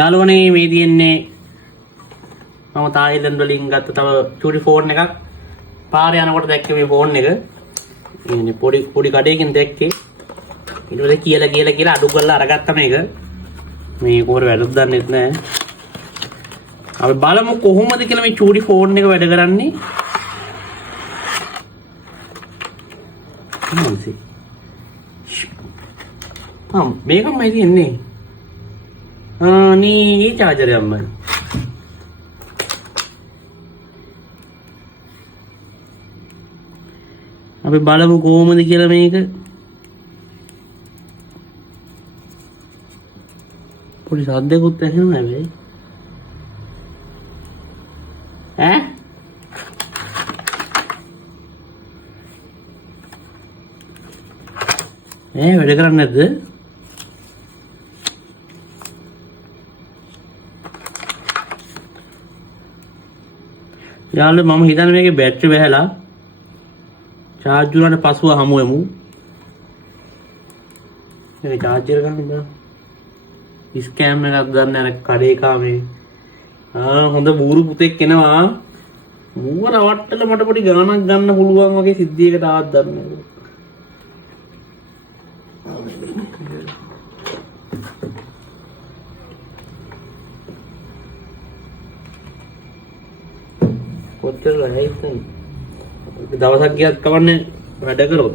යාළුවනේ මේ තියෙන්නේ මම තායිලන්ත වලින් ගත්ත තව චූටි ෆෝන් එකක්. පාරේ යනකොට දැක්කේ මේ ෆෝන් එක. ඉන්නේ පොඩි කඩේකින් දැක්කේ. ඊට පස්සේ කියලා අඩු කරලා අරගත්තා මේක. මේ කොහොර වැඩක් දන්නෙත් නැහැ. අපි බලමු කොහොමද කියලා මේ චූටි ෆෝන් එක වැඩ කරන්නේ. මොන්සි. මේකමයි තියෙන්නේ. నీ చార్జర్ అమ్మ අපි බලමු කොහොමද කියලා මේක පොඩි සද්දකුත් ඇහෙනවා හැබැයි වැඩ කරන්නේ නැද්ද යාළුවෝ මම හිතන්නේ මේකේ බැටරි වැහැලා charge වුණාට පස්සුව හමු වෙමු. මේක charger ගන්න බෑ. ස්කෑම් එකක් ගන්න අර කඩේ කාමේ. හොඳ බూరు පුතෙක් එනවා. මූව රවට්ටල මට පොඩි ගාණක් ගන්න පුළුවන් වගේ සිද්ධියකට ආවත් දන්නේ. කොච්චර ලැයිස්ද දවසක් ගියත් කවන්නේ වැඩ කරොත්